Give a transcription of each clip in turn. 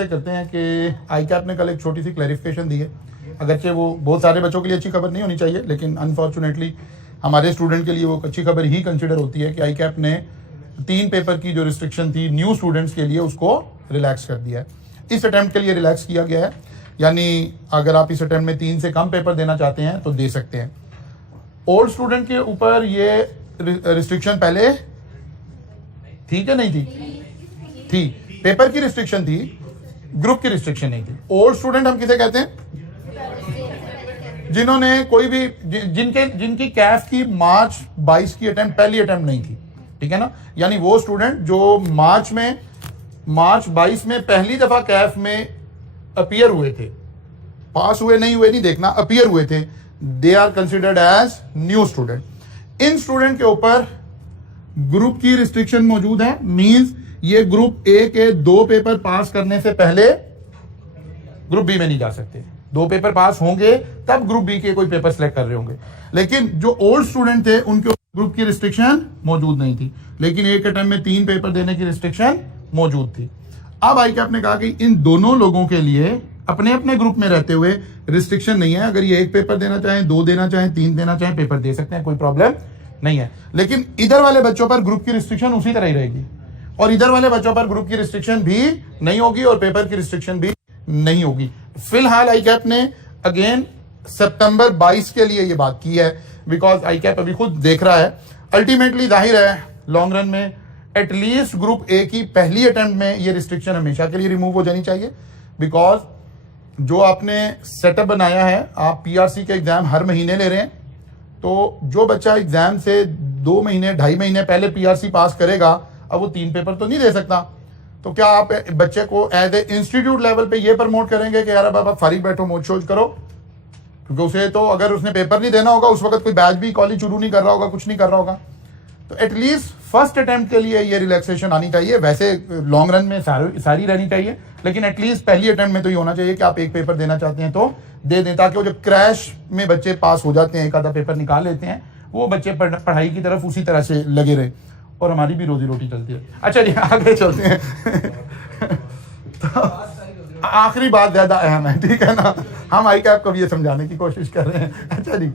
से करते हैं कि आई कैप ने कल एक छोटी सी क्लैरिफिकेशन दी है। अगरचे वो बहुत सारे बच्चों के लिए अच्छी खबर नहीं होनी चाहिए, लेकिन अनफॉर्चुनेटली हमारे स्टूडेंट के लिए वो अच्छी खबर ही कंसिडर होती है कि आई कैप ने 3 पेपर की जो रिस्ट्रिक्शन थी न्यू स्टूडेंट्स के लिए उसको रिलैक्स कर दिया है। इस अटेम्प्ट के लिए रिलैक्स किया गया है, यानी अगर आप इस अटेम्प्ट में 3 से कम पेपर देना चाहते हैं तो दे सकते हैं। ओल्ड स्टूडेंट के ऊपर ये रिस्ट्रिक्शन पहले थी क्या नहीं थी? पेपर की रिस्ट्रिक्शन थी, ग्रुप की रिस्ट्रिक्शन नहीं थी। ओल्ड स्टूडेंट हम किसे कहते हैं? जिन्होंने कोई भी जिनकी कैफ की मार्च 22 की अटेम्प्ट पहली अटेम्प्ट नहीं थी, ठीक है ना। यानी वो स्टूडेंट जो मार्च 22 में पहली दफा कैफ में अपीयर हुए थे, पास हुए नहीं देखना, अपीयर हुए थे, they are considered as new student. इन स्टूडेंट के ऊपर ग्रुप की रिस्ट्रिक्शन मौजूद है। मींस ये ग्रुप ए के 2 पेपर पास करने से पहले ग्रुप बी में नहीं जा सकते। 2 पेपर पास होंगे तब ग्रुप बी के कोई पेपर सिलेक्ट कर रहे होंगे। लेकिन जो ओल्ड स्टूडेंट थे उनके ग्रुप की रिस्ट्रिक्शन मौजूद नहीं थी, लेकिन एक अटेम्प्ट में 3 पेपर देने की रिस्ट्रिक्शन मौजूद थी। अब आई कैप ने कहा कि इन दोनों लोगों के लिए अपने अपने ग्रुप में रहते हुए रिस्ट्रिक्शन नहीं है। अगर ये 1 पेपर देना चाहें, 2 देना चाहें, 3 देना चाहें, पेपर दे सकते हैं, कोई प्रॉब्लम नहीं है। लेकिन इधर वाले बच्चों पर ग्रुप की रिस्ट्रिक्शन उसी तरह ही रहेगी और इधर वाले बच्चों पर ग्रुप की रिस्ट्रिक्शन भी नहीं होगी और पेपर की रिस्ट्रिक्शन भी नहीं होगी। फिलहाल आई कैप ने अगेन सितंबर 22 के लिए ये बात की है, बिकॉज आई कैप अभी खुद देख रहा है। अल्टीमेटली जाहिर है लॉन्ग रन में एटलीस्ट ग्रुप ए की पहली अटेम्प्ट में ये रिस्ट्रिक्शन हमेशा के लिए रिमूव हो जानी चाहिए। बिकॉज जो आपने सेटअप बनाया है, आप पीआरसी के एग्जाम हर महीने ले रहे हैं, तो जो बच्चा एग्जाम से 2 महीने 2.5 महीने पहले पीआरसी पास करेगा, अब वो 3 पेपर तो नहीं दे सकता। तो क्या आप बच्चे को एज ए इंस्टीट्यूट लेवल पे ये प्रमोट करेंगे कि यार बाबा फारिग बैठो, मौज शोज करो? क्योंकि उसे तो अगर उसने पेपर नहीं देना होगा उस वक्त कोई बैच भी कॉलेज शुरू नहीं कर रहा होगा, कुछ नहीं कर रहा होगा। तो एटलीस्ट फर्स्ट अटेम्प्ट के लिए ये रिलैक्सेशन आनी चाहिए। वैसे लॉन्ग रन में सारी रहनी चाहिए, लेकिन एटलीस्ट पहली अटेम्प्ट में तो ये होना चाहिए कि आप 1 पेपर देना चाहते हैं तो दे दें, ताकि वो जब क्रैश में बच्चे पास हो जाते हैं, एक आधा पेपर निकाल लेते हैं, वो बच्चे पढ़ाई की तरफ उसी तरह से लगे रहे और हमारी भी रोजी रोटी चलती है। अच्छा जी, आगे चलते हैं। तो आखिरी बात ज्यादा अहम है, ठीक है ना। हम आई कैप को भी ये समझाने की कोशिश कर रहे हैं। अच्छा जी,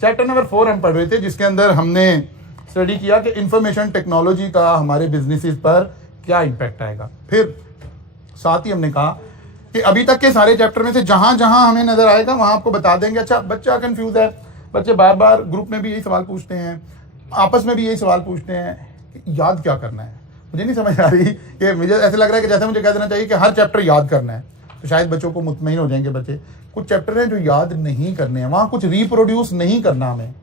चैप्टर नंबर 4 हम पढ़ रहे थे, जिसके अंदर हमने स्टडी किया कि इंफॉर्मेशन टेक्नोलॉजी का हमारे बिजनेसेस पर क्या इम्पैक्ट आएगा। फिर साथ ही हमने कहा कि अभी तक के सारे चैप्टर में से जहां जहां हमें नजर आएगा वहां आपको बता देंगे। अच्छा, बच्चा कंफ्यूज है, बच्चे बार बार ग्रुप में भी यही सवाल पूछते हैं, आपस में भी यही सवाल पूछते हैं कि याद क्या करना है। मुझे नहीं समझ आ रही कि मुझे ऐसे लग रहा है कि जैसे मुझे कह देना चाहिए कि हर चैप्टर याद करना है, तो शायद बच्चों को मुतमईन हो जाएंगे बच्चे। कुछ चैप्टर हैं जो याद नहीं करने हैं, वहां कुछ रिप्रोड्यूस नहीं करना, हमें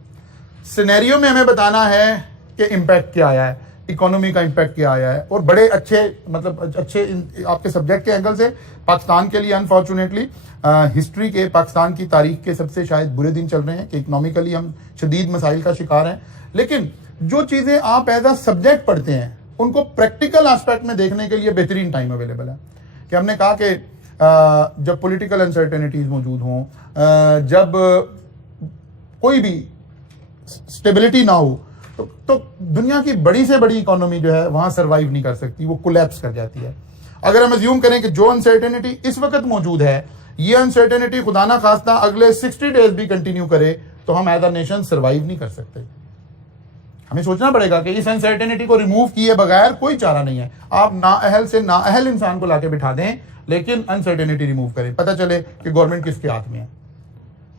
सिनेरियो में हमें बताना है कि इम्पैक्ट क्या आया है, इकोनॉमी का इम्पैक्ट क्या आया है। और बड़े अच्छे आपके सब्जेक्ट के एंगल से पाकिस्तान के लिए अनफॉर्चुनेटली हिस्ट्री के, पाकिस्तान की तारीख के सबसे शायद बुरे दिन चल रहे हैं कि इकोनॉमिकली हम शदीद मसाइल का शिकार हैं। लेकिन जो चीजें आप एज अ सब्जेक्ट पढ़ते हैं उनको प्रैक्टिकल एस्पेक्ट में देखने के लिए बेहतरीन टाइम अवेलेबल है। कि हमने कहा कि जब पॉलिटिकल अनसर्टेनिटीज मौजूद हों, जब कोई भी स्टेबिलिटी ना हो, तो दुनिया की बड़ी से बड़ी इकोनॉमी जो है वहां सरवाइव नहीं कर सकती, वो कोलैप्स कर जाती है। अगर हम अज्यूम करें कि जो अनसर्टेनिटी इस वक्त मौजूद है, ये अनसर्टेनिटी खुदा ना खास्ता अगले 60 डेज भी कंटिन्यू करे, तो हम एज अ नेशन सरवाइव नहीं कर सकते। हमें सोचना पड़ेगा कि इस अनसर्टेनिटी को रिमूव किए बगैर कोई चारा नहीं है। आप नाअहल से नाअहल इंसान को लाके बिठा दें, लेकिन अनसर्टेनिटी रिमूव करें, पता चले कि गवर्नमेंट किसके हाथ में है,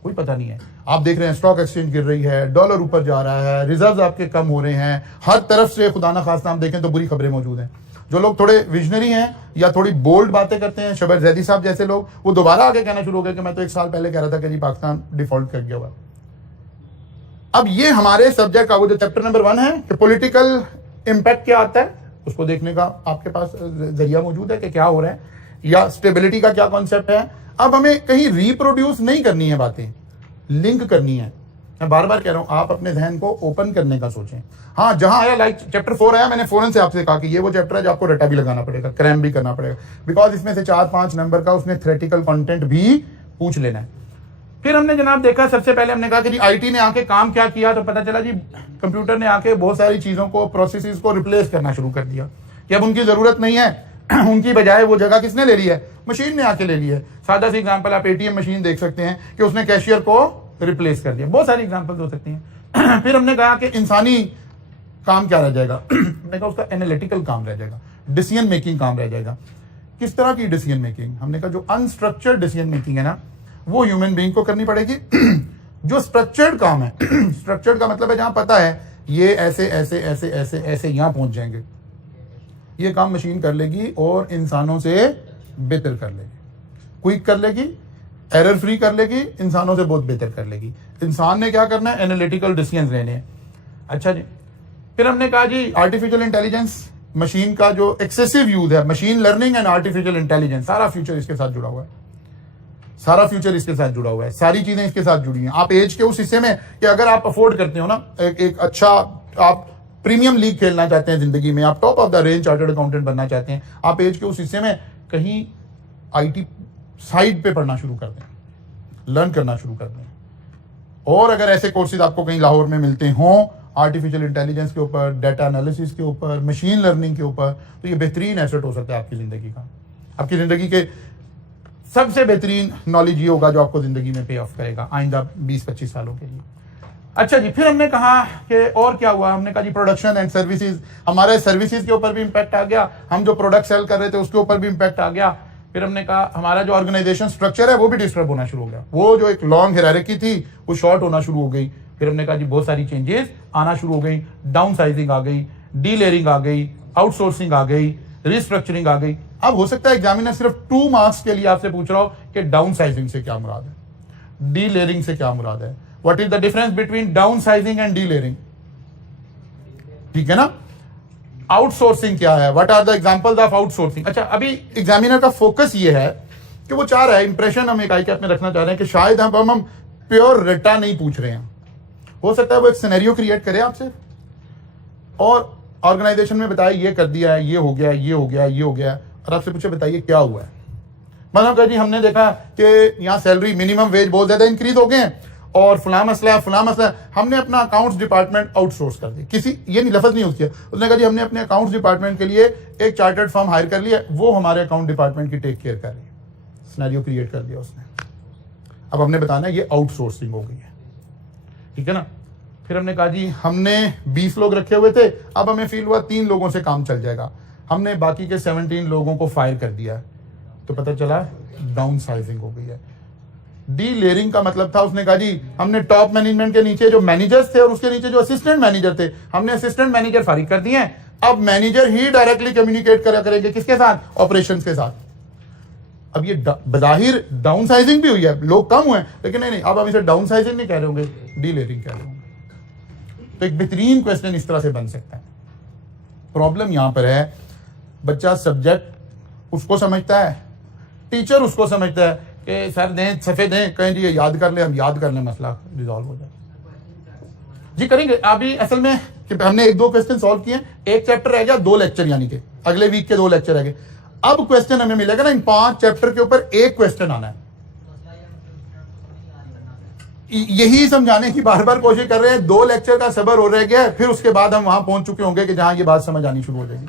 कोई पता नहीं है। आप देख रहे हैं स्टॉक एक्सचेंज गिर रही है, डॉलर ऊपर जा रहा है, रिजर्व्स आपके कम हो रहे हैं, हर तरफ से खुदा ना खास्ता हम देखें तो बुरी खबरें मौजूद हैं। जो लोग थोड़े विजनरी हैं या थोड़ी बोल्ड बातें करते हैं, शबर जैदी साहब जैसे लोग, वो दोबारा आगे कहना शुरू हो गए कि मैं तो 1 साल पहले कह रहा था कि जी पाकिस्तान डिफॉल्ट कर गया हुआ। अब ये हमारे सब्जेक्ट का वो जो चैप्टर नंबर 1 है कि पॉलिटिकल इम्पैक्ट क्या आता है, उसको देखने का आपके पास जरिया मौजूद है कि क्या हो रहा है, या स्टेबिलिटी का क्या कॉन्सेप्ट है। अब हमें कहीं रिप्रोड्यूस नहीं करनी है बातें, लिंक करनी है। मैं बार बार कह रहा हूं, आप अपने जहन को ओपन करने का सोचें। हाँ, जहां आया लाइक चैप्टर 4 आया, मैंने फौरन से आपसे कहा कि ये वो चैप्टर है जो आपको रटा भी लगाना पड़ेगा, क्रैम भी करना पड़ेगा, बिकॉज इसमें से 4-5 नंबर का उसने थ्योरेटिकल कंटेंट भी पूछ लेना है। फिर हमने जनाब देखा, सबसे पहले हमने कहा कि जी आईटी ने आके काम क्या किया, तो पता चला जी कंप्यूटर ने आके बहुत सारी चीजों को, प्रोसेसेस को रिप्लेस करना शुरू कर दिया कि अब उनकी जरूरत नहीं है। उनकी बजाय वो जगह किसने ले ली है? मशीन ने आके ले ली है। सादा सी एग्जांपल, आप एटीएम मशीन देख सकते हैं कि उसने कैशियर को रिप्लेस कर दिया। बहुत सारी एग्जांपल्स हो सकती हैं। फिर हमने कहा कि इंसानी काम क्या रह जाएगा? हमने कहा उसका एनालिटिकल काम रह जाएगा, डिसीजन मेकिंग काम रह जाएगा। किस तरह की डिसीजन मेकिंग? हमने कहा जो अनस्ट्रक्चर्ड डिसीजन मेकिंग है ना, वो ह्यूमन बीइंग को करनी पड़ेगी। जो स्ट्रक्चर्ड काम है, स्ट्रक्चर्ड का मतलब है जहां पता है ये ऐसे ऐसे ऐसे ऐसे ऐसे यहां पहुंच जाएंगे, ये काम मशीन कर लेगी और इंसानों से बेहतर कर लेगी, क्विक कर लेगी, एरर फ्री कर लेगी, इंसानों से बहुत बेहतर कर लेगी। इंसान ने क्या करना है? एनालिटिकल डिसीजन लेने हैं। अच्छा जी, फिर हमने कहा जी आर्टिफिशियल इंटेलिजेंस, मशीन का जो एक्सेसिव यूज है, machine learning and artificial intelligence, सारा फ्यूचर इसके साथ जुड़ा हुआ है, सारा फ्यूचर इसके साथ जुड़ा हुआ है, सारी चीजें इसके साथ जुड़ी हैं। आप एज के उस हिस्से में कि अगर आप अफोर्ड करते हो ना, एक अच्छा आप प्रीमियम लीग खेलना चाहते हैं जिंदगी में, आप top of the range chartered accountant बनना चाहते हैं, आप एज के उस हिस्से में कहीं आईटी साइड पे पढ़ना शुरू कर दें, लर्न करना शुरू कर दें। और अगर ऐसे कोर्सेज आपको कहीं लाहौर में मिलते हों आर्टिफिशियल इंटेलिजेंस के ऊपर, डाटा एनालिसिस के ऊपर, मशीन लर्निंग के ऊपर, तो ये बेहतरीन एसेट हो सकता है आपकी जिंदगी का। आपकी जिंदगी के सबसे बेहतरीन नॉलेज ये होगा जो आपको जिंदगी में पे ऑफ करेगा आइंदा 20-25 सालों के लिए। अच्छा जी, फिर हमने कहा कि और क्या हुआ? हमने कहा जी प्रोडक्शन एंड सर्विसेज, हमारे सर्विसेज के ऊपर भी इंपैक्ट आ गया, हम जो प्रोडक्ट सेल कर रहे थे उसके ऊपर भी इंपैक्ट आ गया। फिर हमने कहा हमारा जो ऑर्गेनाइजेशन स्ट्रक्चर है वो भी डिस्टर्ब होना शुरू हो गया, वो जो एक लॉन्ग हायरार्की थी वो शॉर्ट होना शुरू हो गई। फिर हमने कहा जी बहुत सारी चेंजेस आना शुरू हो गई, डाउन साइजिंग आ गई, डी लेयरिंग आ गई, आउटसोर्सिंग आ गई, रिस्ट्रक्चरिंग आ गई। अब हो सकता है एग्जामिनर सिर्फ 2 मार्क्स के लिए आपसे पूछ रहा हो कि डाउन साइजिंग से क्या मुराद है, डी लेयरिंग से क्या मुराद है, what is the difference between downsizing and delayering, ठीक है ना? आउटसोर्सिंग क्या है, what are the examples of outsourcing. अच्छा, अभी एग्जामिनर का फोकस ये है कि वो चाह रहा है, इंप्रेशन हम एक आईकैप में रखना चाह रहे हैं कि शायद हम प्योर रट्टा नहीं पूछ रहे हैं। हो सकता है वो एक सिनेरियो क्रिएट करे आपसे और ऑर्गेनाइजेशन में बताए ये कर दिया है, ये हो गया, ये हो गया, ये हो गया, और आपसे पूछे बताइए क्या हुआ है। मतलब कहा जी हमने देखा कि यहाँ सैलरी मिनिमम वेज बहुत ज्यादा इंक्रीज हो गए हैं और फला मसला है, फला मसला है, हमने अपना अकाउंट्स डिपार्टमेंट आउटसोर्स कर दिया। किसी ये नहीं लफ्ज नहीं यूज किया, उसने कहा जी हमने अपने अकाउंट्स डिपार्टमेंट के लिए एक चार्टर्ड फर्म हायर कर लिया, वो हमारे अकाउंट डिपार्टमेंट की टेक केयर कर रही है। सिनेरियो क्रिएट कर दिया उसने। अब हमने बताना है ये आउटसोर्सिंग हो गई है, ठीक है ना? फिर हमने कहा जी हमने 20 लोग रखे हुए थे, अब हमें फील हुआ 3 लोगों से काम चल जाएगा, हमने बाकी के 17 लोगों को फायर कर दिया, तो पता चला डाउन साइजिंग हो गई है। डी लेयरिंग का मतलब था, उसने कहा जी हमने टॉप मैनेजमेंट के नीचे जो मैनेजर्स थे और उसके नीचे जो असिस्टेंट मैनेजर थे, हमने असिस्टेंट मैनेजर फारिग कर दिए हैं, अब मैनेजर ही डायरेक्टली कम्युनिकेट करा करेंगे किसके साथ? ऑपरेशंस के साथ। अब ये बजाहिर डाउन साइजिंग भी हुई है, लोग कम हुए, लेकिन नहीं, अब हम इसे डाउन साइजिंग नहीं कह रहे होंगे, डी लेयरिंग कह रहे होंगे। तो एक बेहतरीन क्वेश्चन इस तरह से बन सकता है। प्रॉब्लम यहां पर है, बच्चा सब्जेक्ट उसको समझता है, टीचर उसको समझता है कि सर दें, सफ़े दें, कहें जी ये याद कर ले, हम याद कर लें, मसला रिजॉल्व हो जाए। जी करेंगे। अभी असल में हमने 1-2 क्वेश्चन सॉल्व किए, एक चैप्टर रह गया, 2 लेक्चर, यानी कि अगले वीक के 2 लेक्चर रह गए। अब क्वेश्चन हमें मिलेगा ना, इन 5 चैप्टर के ऊपर एक क्वेश्चन आना है। यही समझाने की बार बार कोशिश कर रहे हैं, 2 लेक्चर का सबर हो रह गया है, फिर उसके बाद हम वहां पहुंच चुके होंगे कि जहां ये बात समझ आनी शुरू हो जाएगी।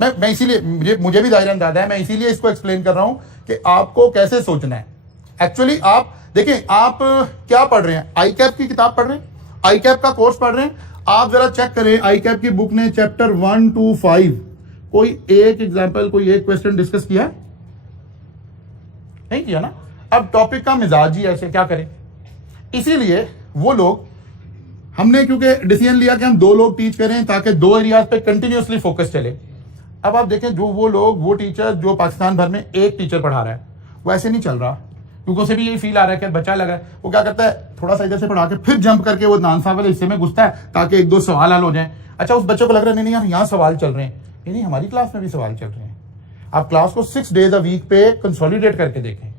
मैं इसीलिए मुझे भी दायरा अंदाजा है, मैं इसीलिए इसको एक्सप्लेन कर रहा हूं कि आपको कैसे सोचना है। एक्चुअली आप देखें, आप क्या पढ़ रहे हैं? आईकैप की किताब पढ़ रहे हैं, आईकैप का कोर्स पढ़ रहे हैं। आप जरा चेक करें, आईकैप की बुक ने चैप्टर 1 to 5 कोई एक एग्जाम्पल, कोई एक क्वेश्चन डिस्कस किया? नहीं किया ना। अब टॉपिक का मिजाज ही ऐसे, क्या करें? इसीलिए वो लोग, हमने क्योंकि डिसीजन लिया कि हम 2 लोग टीच करें ताकि 2 एरियाज पे कंटिन्यूअसली फोकस चले। अब आप देखें, जो वो लोग, वो टीचर जो पाकिस्तान भर में एक टीचर पढ़ा रहा है, वो ऐसे नहीं चल रहा, क्योंकि उसे भी यही फील आ रहा है कि बच्चा लगा है। वो क्या करता है, थोड़ा सा इधर से पढ़ा के फिर जंप करके वो नानसा वाले हिस्से में घुसता है ताकि 1-2 सवाल हल हो जाए। अच्छा, उस बच्चे को लग रहा है नहीं यार यहाँ सवाल चल रहे हैं, नहीं हमारी क्लास में भी सवाल चल रहे हैं। आप क्लास को 6 days a week पे कंसोलिडेट करके देखें।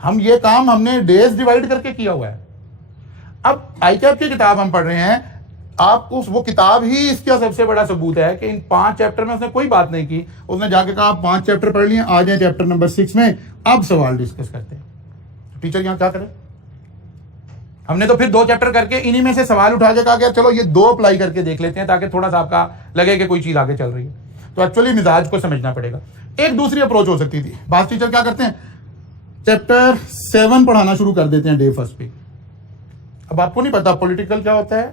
हम ये काम हमने डेज डिवाइड करके किया हुआ है। अब आईकैप की किताब हम पढ़ रहे हैं, आप वो किताब ही इसका सबसे बड़ा सबूत है कि इन 5 चैप्टर में उसने कोई बात नहीं की। उसने जाके कहा आप 5 चैप्टर पढ़ लिए, आ जाए चैप्टर नंबर 6 में, अब सवाल डिस्कस करते हैं। टीचर यहां क्या करे? हमने तो फिर 2 चैप्टर करके इन्हीं में से सवाल उठा के कहा कि चलो ये 2 अप्लाई करके देख लेते हैं ताकि थोड़ा सा आपका लगे कि कोई चीज आगे चल रही है। तो एक्चुअली मिजाज को समझना पड़ेगा। एक दूसरी अप्रोच हो सकती थी, बास टीचर क्या करते हैं, चैप्टर 7 पढ़ाना शुरू कर देते हैं डे फर्स्ट पे। अब आपको नहीं पता पॉलिटिकल क्या होता है,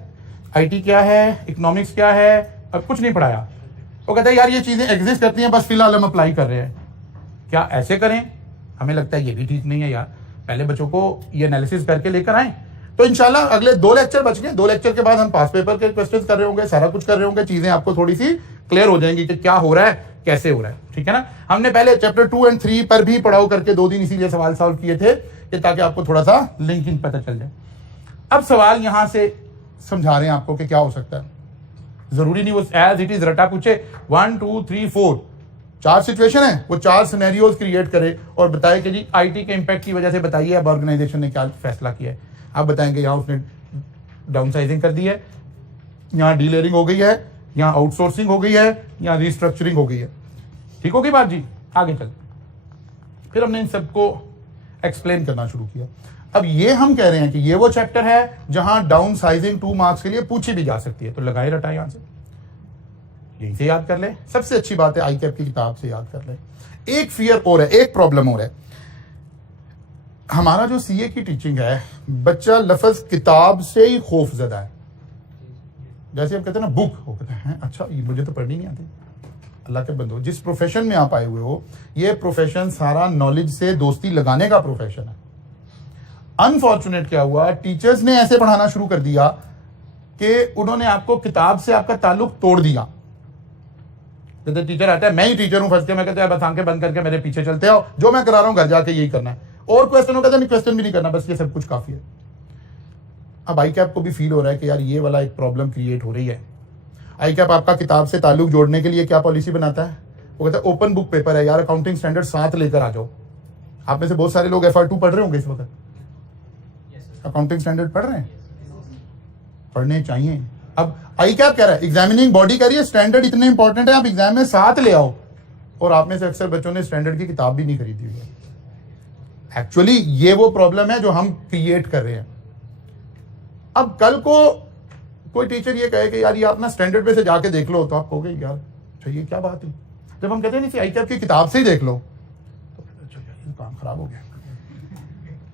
आईटी क्या है, इकोनॉमिक्स क्या है, अब कुछ नहीं पढ़ाया। वो कहते हैं यार ये चीजें एग्जिस्ट करती हैं, बस फिलहाल हम अप्लाई कर रहे हैं। क्या ऐसे करें? हमें लगता है ये भी ठीक नहीं है यार, पहले बच्चों को ये एनालिसिस करके लेकर आए। तो इंशाल्लाह अगले 2 लेक्चर बच गए, 2 लेक्चर के बाद हम पास पेपर के क्वेश्चंस कर रहे होंगे, सारा कुछ कर रहे होंगे, चीजें आपको थोड़ी सी क्लियर हो जाएंगी कि क्या हो रहा है, कैसे हो रहा है, ठीक है ना। हमने पहले चैप्टर 2 और 3 पर भी पढ़ाओ करके 2 दिन इसीलिए सवाल सॉल्व किए थे कि ताकि आपको थोड़ा सा लिंकिंग पता चल जाए। अब सवाल यहां से समझा रहे हैं आपको कि क्या हो सकता है, जरूरी नहीं वो एज इट इज रटा पूछे 1 2 3 4 4 सिचुएशन है, वो 4 सिनेरियोज क्रिएट करे और बताए कि जी आईटी के इंपैक्ट की वजह से बताइए अब ऑर्गेनाइजेशन ने क्या फैसला किया है। आप बताएंगे यहाँ उसने डाउनसाइजिंग कर दी है, यहाँ डीलेयरिंग हो गई है, यहाँ आउटसोर्सिंग हो गई है, यहाँ रिस्ट्रक्चरिंग हो गई है। ठीक हो गई बात जी? आगे चल, फिर हमने इन सबको एक्सप्लेन करना शुरू किया। अब ये हम कह रहे हैं कि ये वो चैप्टर है जहां डाउन साइजिंग 2 मार्क्स के लिए पूछी भी जा सकती है, तो लगाए रटा यहां से, यहीं से याद कर ले। सबसे अच्छी बात है आईकैप की किताब से याद कर ले। एक फियर और है, एक प्रॉब्लम और है, हमारा जो सीए की टीचिंग है, बच्चा लफ्ज किताब से ही खौफ ज़दा है। जैसे हम कहते हैं ना बुक, वो कहते हैं अच्छा ये मुझे तो पढ़नी नहीं आती। अल्लाह के बंदो, जिस प्रोफेशन में आप आए हुए हो, ये प्रोफेशन सारा नॉलेज से दोस्ती लगाने का प्रोफेशन है। अनफॉर्चुनेट क्या हुआ, टीचर्स ने ऐसे पढ़ाना शुरू कर दिया कि उन्होंने आपको किताब से आपका ताल्लुक तोड़ दिया। जैसे टीचर आता है, मैं ही टीचर हूं फर्स्ट के, मैं कहता है बस आंखें बंद करके मेरे पीछे चलते आओ, जो मैं करा रहा हूं घर जाके यही करना है, और क्वेश्चन हो कहता नहीं क्वेश्चन भी नहीं करना, बस ये सब कुछ काफी है। अब आईकैप को भी फील हो रहा है कि यार ये वाला एक प्रॉब्लम क्रिएट हो रही है। आईकैप आपका किताब से ताल्लुक जोड़ने के लिए क्या पॉलिसी बनाता है, वो कहता है ओपन बुक पेपर है यार, अकाउंटिंग स्टैंडर्ड 7 लेकर आ जाओ। आप में से बहुत सारे लोग FR2 पढ़ रहे होंगे इस वक्त, अकाउंटिंग स्टैंडर्ड पढ़ रहे हैं, पढ़ने चाहिए। अब आईकैप कह रहा है, एग्जामिनिंग बॉडी कह रही है स्टैंडर्ड इतने इंपॉर्टेंट है, आप एग्जाम में 7 ले आओ, और आप में से अक्सर बच्चों ने स्टैंडर्ड की किताब भी नहीं खरीदी हुई है। एक्चुअली ये वो प्रॉब्लम है जो हम क्रिएट कर रहे हैं। अब कल को कोई टीचर ये कहे कि यार ये आप ना स्टैंडर्ड पे से जाके देख लो, तो आप कहोगे यार अच्छा ये क्या बात है। जब हम कहते हैं नहीं आईकैप की किताब से ही देख लो, तो अच्छा ये काम खराब हो गया।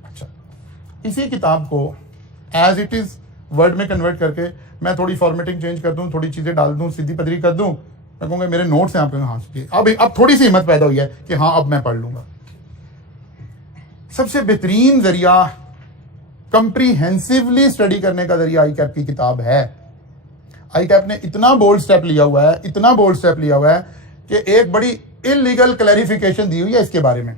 अच्छा, इसी किताब को एज इट इज वर्ड में कन्वर्ट करके मैं थोड़ी फॉर्मेटिंग चेंज कर दूं, थोड़ी चीजें डाल दूं, सीधी पदरी कर दूं, मैं कहूँगा मेरे नोट्स हैं, आप हाँ अब थोड़ी सी हिम्मत पैदा हुई है कि हाँ अब मैं पढ़ लूंगा। सबसे बेहतरीन जरिया कंप्रीहेंसिवली स्टडी करने का जरिया आईकैप की किताब है। आईकैप ने इतना बोल्ड स्टेप लिया हुआ है, इतना बोल्ड स्टेप लिया हुआ है कि एक बड़ी इलीगल क्लैरिफिकेशन दी हुई है इसके बारे में,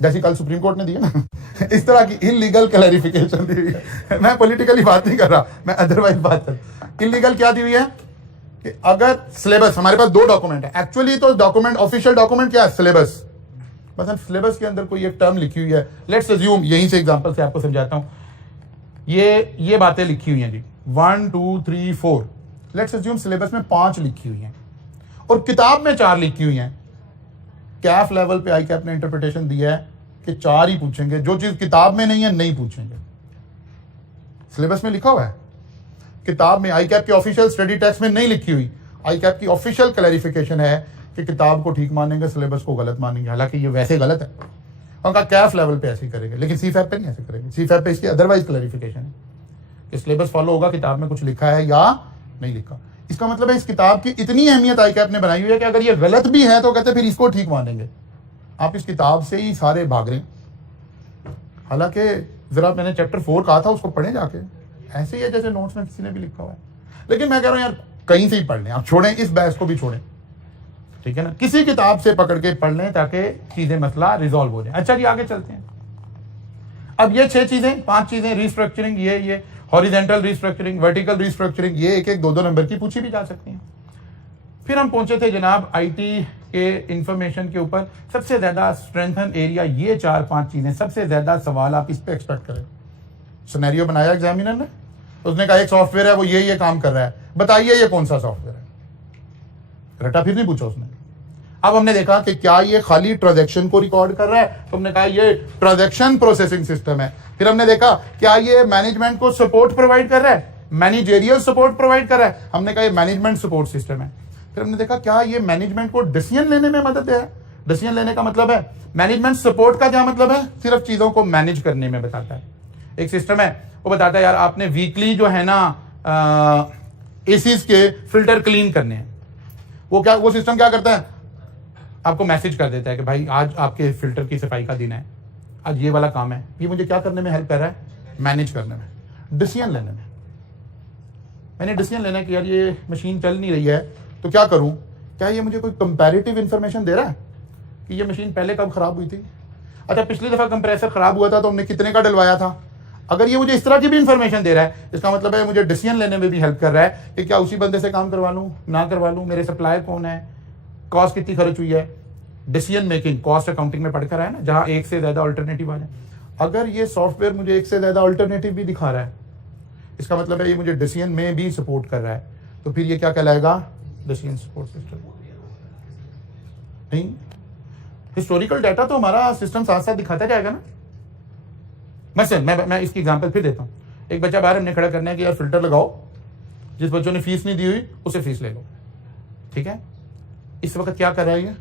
जैसे कल सुप्रीम कोर्ट ने दिया ना इस तरह की इलीगल क्लैरिफिकेशन दी हुई है। मैं पॉलिटिकली बात नहीं कर रहा, मैं अदरवाइज बात कर रहा। इलीगल क्या दी हुई है कि अगर सिलेबस, हमारे पास 2 डॉक्यूमेंट है एक्चुअली, तो डॉक्यूमेंट ऑफिशियल डॉक्यूमेंट क्या है, सिलेबस। मतलब सिलेबस के अंदर कोई एक टर्म लिखी हुई है, लेट्स अज्यूम, यहीं से एग्जांपल से आपको समझाता हूं, ये बातें लिखी हुई हैं जी 1 2 3 4, लेट्स अज्यूम सिलेबस में 5 लिखी हुई हैं और किताब में 4 लिखी हुई हैं। कैफ लेवल पे आईकैप ने इंटरप्रिटेशन दिया है कि 4 ही पूछेंगे, जो चीज किताब में नहीं है नहीं पूछेंगे। सिलेबस में लिखा हुआ है, किताब में आईकैप के ऑफिशियल स्टडी टेक्स्ट में नहीं लिखी हुई। आईकैप की ऑफिशियल क्लैरिफिकेशन है कि किताब को ठीक मानेंगे, सिलेबस को गलत मानेंगे, हालांकि ये वैसे गलत है। उनका कैफ लेवल पे ऐसे ही करेंगे, लेकिन सीफैप पे नहीं ऐसे करेंगे। सीफैप पे इसकी अदरवाइज क्लैरिफिकेशन है कि सिलेबस फॉलो होगा, किताब में कुछ लिखा है या नहीं लिखा। इसका मतलब है इस किताब की इतनी अहमियत आईकैप ने बनाई हुई है कि अगर ये गलत भी है तो कहते फिर इसको ठीक मानेंगे। आप इस किताब से ही सारे भाग रहे हैं। हालांकि जरा मैंने चैप्टर 4 कहा था उसको पढ़े जाके, ऐसे ही है जैसे नोट्स में किसी ने भी लिखा हुआ है। लेकिन मैं कह रहा हूं यार कहीं से ही पढ़ लें, आप छोड़ें, इस बहस को भी छोड़ें, ठीक है ना, किसी किताब से पकड़ के पढ़ लें ताकि चीजें मसला रिजॉल्व हो जाए। अच्छा जी आगे चलते हैं। अब ये 6 चीजें, 5 चीजें, रिस्ट्रक्चरिंग, ये हॉरिजेंटल रिस्ट्रक्चरिंग, वर्टिकल रिस्ट्रक्चरिंग, ये एक 2-2 नंबर की पूछी भी जा सकती हैं। फिर हम पहुंचे थे जनाब आईटी के इंफॉर्मेशन के ऊपर सबसे ज्यादा स्ट्रेंथन एरिया, ये 4-5 चीजें, सबसे ज्यादा सवाल आप इस पे एक्सपेक्ट करें। सिनेरियो बनाया एग्जामिनर ने, उसने कहा एक सॉफ्टवेयर है वो ये काम कर रहा है, बताइए ये कौन सा सॉफ्टवेयर है। रटा फिर नहीं पूछा उसने। अब हमने देखा कि क्या ये खाली ट्रांजैक्शन को रिकॉर्ड कर रहा है, तो हमने कहा ये ट्रांजैक्शन प्रोसेसिंग सिस्टम है। फिर हमने देखा क्या ये मैनेजमेंट को सपोर्ट प्रोवाइड कर रहा है, मैनेजेरियल सपोर्ट प्रोवाइड कर रहा है, हमने कहा ये मैनेजमेंट सपोर्ट सिस्टम है। फिर हमने देखा क्या ये मैनेजमेंट को डिसीजन लेने में मदद है। डिसीजन लेने का मतलब है मैनेजमेंट सपोर्ट का क्या मतलब है, सिर्फ चीजों को मैनेज करने में बताता है। एक सिस्टम है वो बताता है यार आपने वीकली जो है ना एसीज के फिल्टर क्लीन करने हैं। वो सिस्टम क्या करता है, आपको मैसेज कर देता है कि भाई आज आपके फिल्टर की सफाई का दिन है, आज ये वाला काम है। ये मुझे क्या करने में हेल्प कर रहा है, मैनेज करने में, डिसीजन लेने में। मैंने डिसीजन लेना है कि यार ये मशीन चल नहीं रही है तो क्या करूं, क्या ये मुझे कोई कंपैरेटिव इंफॉर्मेशन दे रहा है कि ये मशीन पहले कब खराब हुई थी, अच्छा पिछली दफा कंप्रेसर खराब हुआ था तो हमने कितने का डलवाया था। अगर ये मुझे इस तरह की भी इंफॉर्मेशन दे रहा है, इसका मतलब है मुझे डिसीजन लेने में भी हेल्प कर रहा है कि क्या उसी बंदे से काम करवा लूं ना करवा लूं, मेरे सप्लायर कौन है, कॉस्ट कितनी खर्च हुई है। डिसीजन मेकिंग कॉस्ट अकाउंटिंग में पढ़कर है ना, जहां एक से ज्यादा अल्टरनेटिव आ जाए। अगर ये सॉफ्टवेयर मुझे एक से ज्यादा अल्टरनेटिव भी दिखा रहा है, इसका मतलब है ये मुझे डिसीजन में भी सपोर्ट कर रहा है, तो फिर ये क्या कहलाएगा, डिसीजन सपोर्ट सिस्टम। नहीं, हिस्टोरिकल डाटा तो हमारा सिस्टम साथ साथ दिखाता जाएगा ना। मैं इसकी एग्जांपल फिर देता हूं। एक बच्चा बाहर हमने खड़ा करना है कि यार फिल्टर लगाओ, जिस बच्चों ने फीस नहीं दी हुई उसे फीस ले लो, ठीक है। इस वक्त क्या कर रहा है ये,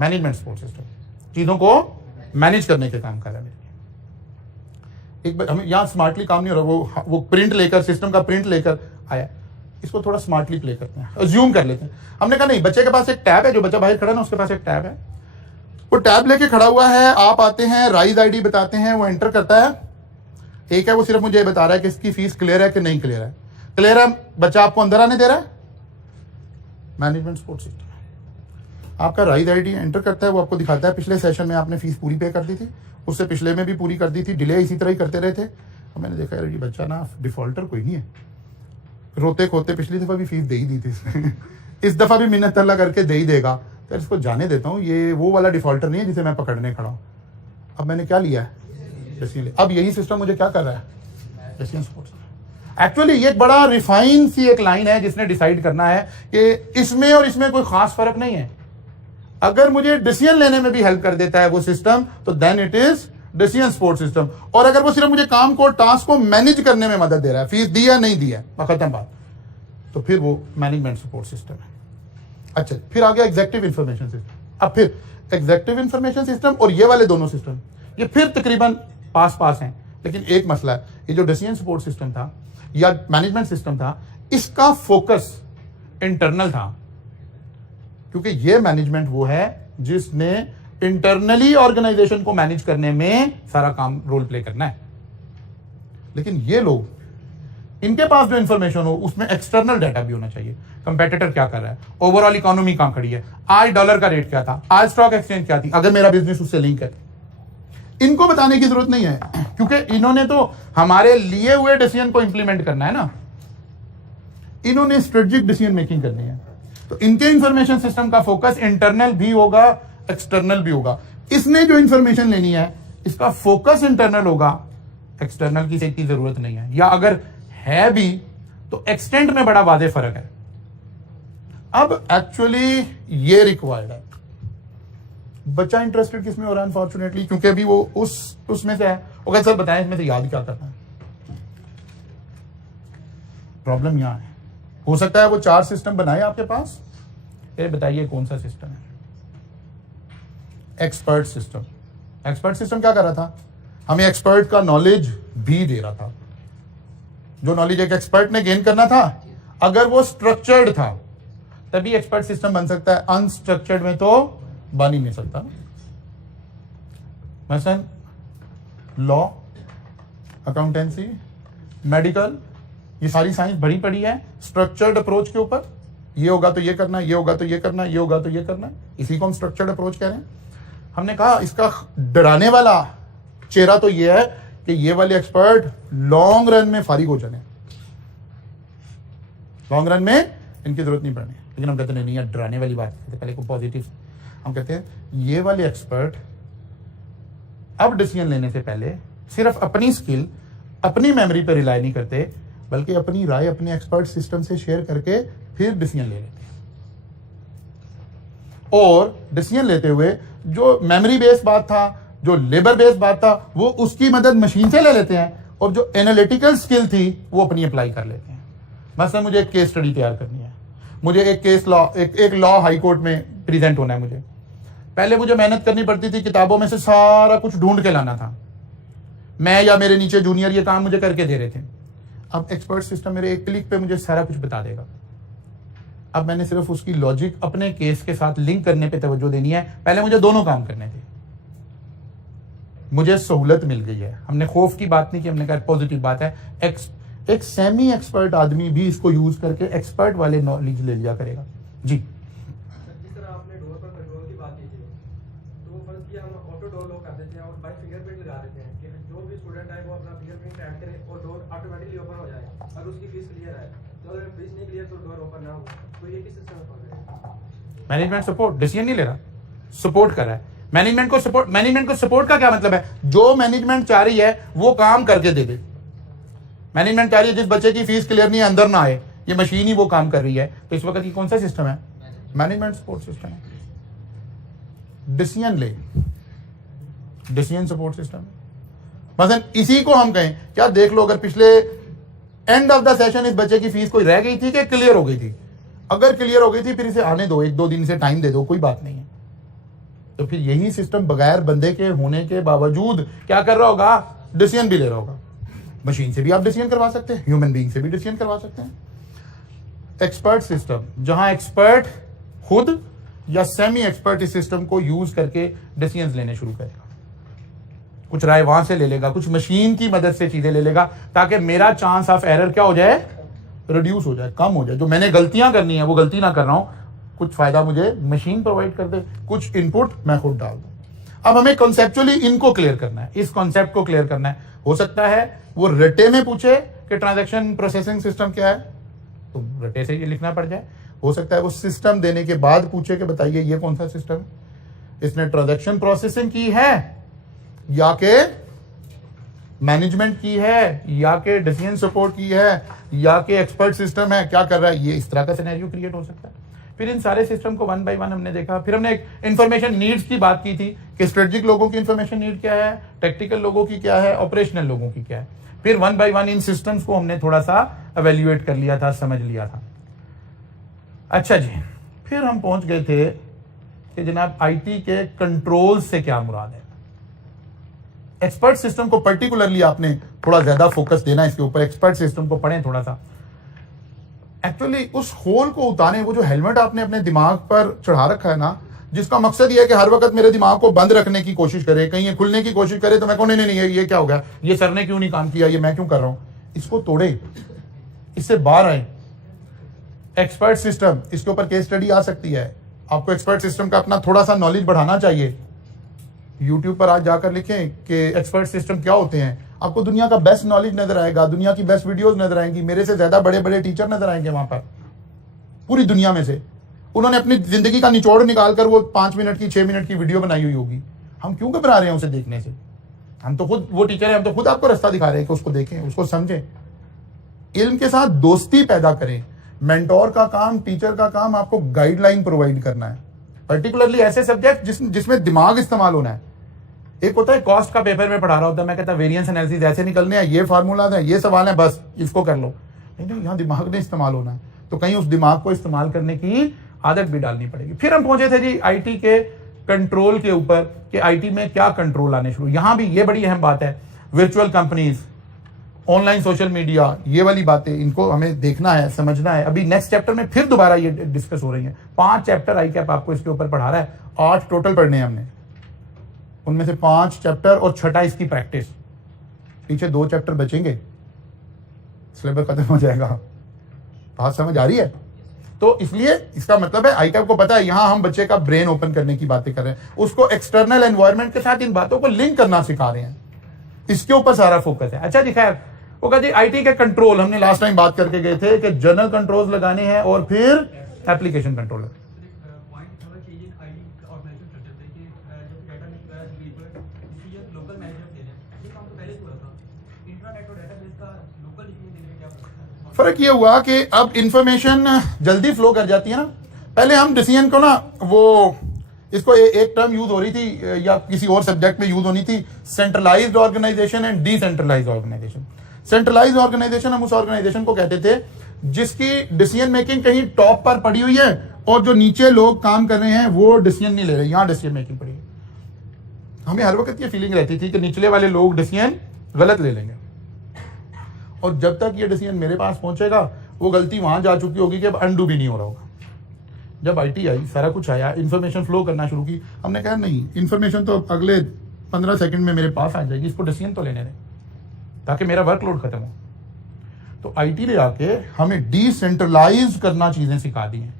मैनेजमेंट सपोर्ट सिस्टम, चीजों को मैनेज करने के काम कर रहा है। एक हमें यहाँ स्मार्टली काम नहीं हो रहा, वो प्रिंट लेकर, सिस्टम का प्रिंट लेकर आया, इसको थोड़ा स्मार्टली प्ले करते हैं, अज्यूम कर लेते हैं। हमने कहा नहीं, बच्चे के पास एक टैब है, जो बच्चा बाहर खड़ा है ना उसके पास एक टैब है, वो टैब लेके खड़ा हुआ है। आप आते हैं, राइज आईडी बताते हैं, वो एंटर करता है। एक है वो सिर्फ मुझे बता रहा है कि इसकी फीस क्लियर है कि नहीं क्लियर है। क्लियर है, बच्चा आपको अंदर आने दे रहा है, मैनेजमेंट सपोर्ट सिस्टम। आपका राइज आईडी एंटर करता है, वो आपको दिखाता है पिछले सेशन में आपने फीस पूरी पे कर दी थी, उससे पिछले में भी पूरी कर दी थी, डिले इसी तरह ही करते रहे थे। तो मैंने देखा यार ये बच्चा ना डिफॉल्टर कोई नहीं है, रोते खोते पिछली दफा भी फीस दे ही दी थी इसने इस दफा भी मिन्नत अल्लाह करके दे ही देगा, तो इसको जाने देता हूँ, ये वो वाला डिफॉल्टर नहीं है जिसे मैं पकड़ने खड़ा हूँ। अब मैंने क्या लिया है, डिसीजन। अब यही सिस्टम मुझे क्या कर रहा है, डिसीजन सपोर्ट। एक्चुअली ये एक बड़ा रिफाइन सी एक लाइन है जिसने डिसाइड करना है कि इसमें और इसमें कोई खास फर्क नहीं है। अगर मुझे डिसीजन लेने में भी हेल्प कर देता है वो सिस्टम, तो then it is decision support system. और अगर वो सिर्फ मुझे काम को, टास्क को मैनेज करने में मदद दे रहा है, फीस दी है नहीं दी है, खत्म बात, तो फिर वो मैनेजमेंट सपोर्ट सिस्टम है। अच्छा, फिर आ गया एग्जेक्टिव इंफॉर्मेशन सिस्टम। अब फिर एग्जेक्टिव इंफॉर्मेशन सिस्टम और ये वाले दोनों सिस्टम ये फिर तकरीबन पास हैं, लेकिन एक मसला है, ये जो डिसीजन सपोर्ट सिस्टम था या मैनेजमेंट सिस्टम था, इसका फोकस इंटरनल था, क्योंकि ये मैनेजमेंट वो है जिसने इंटरनली ऑर्गेनाइजेशन को मैनेज करने में सारा काम रोल प्ले करना है। लेकिन ये लोग, इनके पास जो इंफॉर्मेशन हो उसमें एक्सटर्नल डाटा भी होना चाहिए। कंपेटिटर क्या कर रहा है, ओवरऑल इकोनॉमी कहां खड़ी है, आज डॉलर का रेट क्या था, आज स्टॉक एक्सचेंज क्या थी, अगर मेरा बिजनेस उससे लिंक है। इनको बताने की जरूरत नहीं है, क्योंकि इन्होंने तो हमारे लिए हुए डिसीजन को इंप्लीमेंट करना है ना, इन्होंने स्ट्रेटेजिक डिसीजन मेकिंग करनी है। तो इनके इंफॉर्मेशन सिस्टम का फोकस इंटरनल भी होगा, एक्सटर्नल भी होगा। इसने जो इंफॉर्मेशन लेनी है इसका फोकस इंटरनल होगा, एक्सटर्नल की इतनी जरूरत नहीं है, या अगर है भी तो एक्सटेंट में बड़ा वादे फर्क है। अब एक्चुअली ये रिक्वायर्ड है। बच्चा इंटरेस्टेड किसमें हो रहा है, अनफॉर्चुनेटली, क्योंकि अभी वो उसमें से है। ओके सर बताएं इसमें से याद क्या करना है। प्रॉब्लम यहां है, हो सकता है वो 4 सिस्टम बनाए आपके पास, ये बताइए कौन सा सिस्टम है। Expert system. एक्सपर्ट सिस्टम क्या कर रहा था, हमें एक्सपर्ट का नॉलेज भी दे रहा था। जो नॉलेज एक एक्सपर्ट ने गेन करना था, अगर वो स्ट्रक्चर्ड था तभी एक्सपर्ट सिस्टम बन सकता है, अनस्ट्रक्चर्ड में तो बन ही नहीं सकता। मसलन लॉ, अकाउंटेंसी, मेडिकल, ये सारी साइंस बड़ी पड़ी है स्ट्रक्चर्ड अप्रोच के ऊपर। ये होगा तो ये करना, ये होगा तो ये करना, ये होगा तो ये करना, इसी को हम स्ट्रक्चर्ड अप्रोच कह रहे हैं। हमने कहा इसका डराने वाला चेहरा तो ये है कि ये वाले एक्सपर्ट लॉन्ग रन में फारिग हो जाने, लॉन्ग रन में इनकी जरूरत नहीं पड़नी। लेकिन हम कहते नहीं यार डराने वाली बात है, पहले को पॉजिटिव। हम कहते हैं ये वाले एक्सपर्ट अब डिसीजन लेने से पहले सिर्फ अपनी स्किल, अपनी मेमोरी पर रिलाय नहीं करते, बल्कि अपनी राय अपने एक्सपर्ट सिस्टम से शेयर करके फिर डिसीजन ले लेते हैं। और डिसीजन लेते हुए जो मेमोरी बेस्ड बात था, जो लेबर बेस्ड बात था, वो उसकी मदद मशीन से ले लेते हैं, और जो एनालिटिकल स्किल थी वो अपनी अप्लाई कर लेते हैं। मतलब मुझे एक केस स्टडी तैयार करनी है, मुझे एक केस लॉ एक लॉ हाई कोर्ट में प्रेजेंट होना है। मुझे पहले मुझे मेहनत करनी पड़ती थी, किताबों में से सारा कुछ ढूंढ के लाना था। मैं या मेरे नीचे जूनियर ये काम मुझे करके दे रहे थे। अब एक्सपर्ट सिस्टम मेरे एक क्लिक पे मुझे सारा कुछ बता देगा। अब मैंने सिर्फ उसकी लॉजिक अपने केस के साथ लिंक करने पे तवज्जो देनी है। पहले मुझे दोनों काम करने थे। मुझे सहूलत मिल गई है। हमने खौफ की बात नहीं की, हमने कहा पॉजिटिव बात है। एक सेमी एक्सपर्ट आदमी भी इसको यूज करके एक्सपर्ट वाले नॉलेज ले लिया करेगा। जी, जिस तरह आपने डोर पर कंट्रोल की बात की थी, तो फर्ज किया हम ऑटो डोर लॉक कर देते हैं और बाय फिंगरप्रिंट लगा देते हैं कि जो भी स्टूडेंट है वो अपना फिंगरप्रिंट ऐड करे और डोर ऑटोमेटिकली ओपन हो जाए और उसकी फीस क्लियर है। तो अगर फीस नहीं क्लियर तो डोर ओपन ना हो, तो ये किस सिस्टम में फर्क है? मैनेजमेंट सपोर्ट डिसीजन नहीं ले रहा, सपोर्ट कर रहा है। मैनेजमेंट को सपोर्ट का क्या मतलब है? जो मैनेजमेंट चाह रही है वो काम करके दे दे। मैनेजमेंट चाह रही है जिस बच्चे की फीस क्लियर नहीं है अंदर ना आए, ये मशीन ही वो काम कर रही है। तो इस वक्त ये कौन सा सिस्टम है? मैनेजमेंट सपोर्ट सिस्टम है। डिसीजन ले, डिसीजन सपोर्ट सिस्टम। मसलन इसी को हम कहें, क्या देख लो, अगर पिछले एंड ऑफ द सेशन इस बच्चे की फीस कोई रह गई थी कि क्लियर हो गई थी? अगर क्लियर हो गई थी फिर इसे आने दो, 1-2 दिन से टाइम दे दो, कोई बात नहीं है। तो फिर यही सिस्टम बगैर बंदे के होने के बावजूद क्या कर रहा होगा? डिसीजन भी ले रहा होगा। मशीन से भी आप डिसीजन करवा सकते हैं, ह्यूमन बीइंग से भी डिसीजन करवा सकते हैं। एक्सपर्ट सिस्टम, जहां एक्सपर्ट खुद या सेमी एक्सपर्ट इस सिस्टम को यूज करके डिसीजन लेने शुरू करेगा। कुछ राय वहां से ले लेगा, कुछ मशीन की मदद से चीजें ले लेगा, ताकि मेरा चांस ऑफ एरर क्या हो जाए? रिड्यूस हो जाए, कम हो जाए। जो मैंने गलतियां करनी है वो गलती ना कर रहा हूं, कुछ फायदा मुझे मशीन प्रोवाइड कर दे, कुछ इनपुट मैं खुद डाल दूं। अब हमें कॉन्सेप्चुअली इनको क्लियर करना है, इस कॉन्सेप्ट को क्लियर करना है। हो सकता है वो रटे में पूछे कि ट्रांजैक्शन प्रोसेसिंग सिस्टम क्या है, तो रटे से ये लिखना पड़ जाए। हो सकता है वो सिस्टम देने के बाद पूछे कि बताइए ये कौन सा सिस्टम, इसने ट्रांजैक्शन प्रोसेसिंग की है या के मैनेजमेंट की है या के डिसीजन सपोर्ट की है या के एक्सपर्ट सिस्टम है, क्या कर रहा है? ये इस तरह का सिनेरियो क्रिएट हो सकता है। फिर इन सारे सिस्टम को 1 बाय 1 हमने देखा। फिर हमने एक इंफॉर्मेशन नीड्स की बात की थी कि स्ट्रेटेजिक लोगों की इंफॉर्मेशन नीड क्या है, टेक्निकल लोगों की क्या है, ऑपरेशनल लोगों की क्या है। फिर 1 बाय 1 इन सिस्टम्स को हमने थोड़ा सा एवेल्युएट कर लिया था, समझ लिया था। अच्छा जी, फिर हम पहुंच गए थे कि जनाब आईटी के कंट्रोल से क्या मुराद है। एक्सपर्ट सिस्टम को पर्टिकुलरली आपने थोड़ा ज्यादा फोकस देना इसके ऊपर। एक्सपर्ट सिस्टम को पढ़ें थोड़ा सा। एक्चुअली उस होल को उतारें, वो जो हेलमेट आपने अपने दिमाग पर चढ़ा रखा है ना, जिसका मकसद ये है कि हर वक्त मेरे दिमाग को बंद रखने की कोशिश करे, कहीं ये खुलने की कोशिश करे तो मैं कहूँ नहीं, ये क्या हो गया, ये सर ने क्यों नहीं काम किया, ये मैं क्यों कर रहा हूं। इसको तोड़े, इससे बाहर आए। एक्सपर्ट सिस्टम, इसके ऊपर केस स्टडी आ सकती है। आपको एक्सपर्ट सिस्टम का अपना थोड़ा सा नॉलेज बढ़ाना चाहिए। यूट्यूब पर आज जाकर लिखें कि एक्सपर्ट सिस्टम क्या होते हैं, आपको दुनिया का बेस्ट नॉलेज नजर आएगा, दुनिया की बेस्ट वीडियोस नजर आएंगी। मेरे से ज्यादा बड़े बड़े टीचर नजर आएंगे वहां पर, पूरी दुनिया में से। उन्होंने अपनी जिंदगी का निचोड़ निकालकर वो 5 मिनट की 6 मिनट की वीडियो बनाई हुई होगी। हम क्यों घबरा रहे हैं उसे देखने से? हम तो खुद वो टीचर है, हम तो खुद आपको रास्ता दिखा रहे हैं कि उसको देखें, उसको समझें, इल्म के साथ दोस्ती पैदा करें। मेंटोर का काम, टीचर का काम आपको गाइडलाइन प्रोवाइड करना है, पर्टिकुलरली ऐसे सब्जेक्ट जिसमें दिमाग इस्तेमाल होना है। एक होता है कॉस्ट का पेपर में पढ़ा रहा होता है, मैं कहता वेरिएंस एनालिसिस ऐसे निकलने हैं, ये फार्मूला है, ये सवाल है, बस इसको कर लो। नहीं, यहाँ दिमाग ने इस्तेमाल होना है, तो कहीं उस दिमाग को इस्तेमाल करने की आदत भी डालनी पड़ेगी। फिर हम पहुंचे थे जी आईटी के कंट्रोल के ऊपर कि आईटी में क्या कंट्रोल आने शुरू। यहां भी ये बड़ी अहम बात है, virtual companies, online social media, ये वाली बातें इनको हमें देखना है, समझना है। अभी नेक्स्ट चैप्टर में फिर दोबारा ये डिस्कस हो रही है। 5 चैप्टर आई कैप आपको इसके ऊपर पढ़ा रहा है, 8 टोटल पढ़ने हैं हमने, उनमें से 5 चैप्टर और 6ठा इसकी प्रैक्टिस। पीछे 2 चैप्टर बचेंगे, सिलेबस खत्म हो जाएगा। बात समझ आ रही है? तो इसलिए इसका मतलब है आईकैप को पता है यहां हम बच्चे का ब्रेन ओपन करने की बातें कर रहे हैं, उसको एक्सटर्नल एनवायरनमेंट के साथ इन बातों को लिंक करना सिखा रहे हैं। इसके ऊपर सारा फोकस है। अच्छा जी, खैर वो कहते आईटी के कंट्रोल हमने लास्ट टाइम बात करके गए थे कि जनरल कंट्रोल्स लगाने हैं और फिर एप्लीकेशन कंट्रोलर। फर्क ये हुआ कि अब इंफॉर्मेशन जल्दी फ्लो कर जाती है ना। पहले हम डिसीजन को ना, वो इसको एक टर्म यूज हो रही थी या किसी और सब्जेक्ट में यूज होनी थी, centralised organisation and decentralised organisation. Centralised organisation हम उस ऑर्गेनाइजेशन को कहते थे जिसकी डिसीजन मेकिंग कहीं टॉप पर पड़ी हुई है और जो नीचे लोग काम कर रहे हैं वो डिसीजन नहीं ले रहे, यहां डिसीजन मेकिंग पड़ी है। हमें हर वक्त ये फीलिंग रहती थी कि निचले वाले लोग डिसीजन गलत ले लेंगे, और जब तक ये डिसीजन मेरे पास पहुंचेगा वो गलती वहां जा चुकी होगी कि अब अंडू भी नहीं हो रहा होगा। जब आईटी आई, सारा कुछ आया, इन्फॉर्मेशन फ्लो करना शुरू की, हमने कहा नहीं, इन्फॉर्मेशन तो अगले 15 सेकंड में मेरे पास आ जाएगी, इसको डिसीजन तो लेने दें ताकि मेरा वर्कलोड खत्म हो। तो आईटी ने आके हमें डिसेंट्रलाइज करना चीजें सिखा दी हैं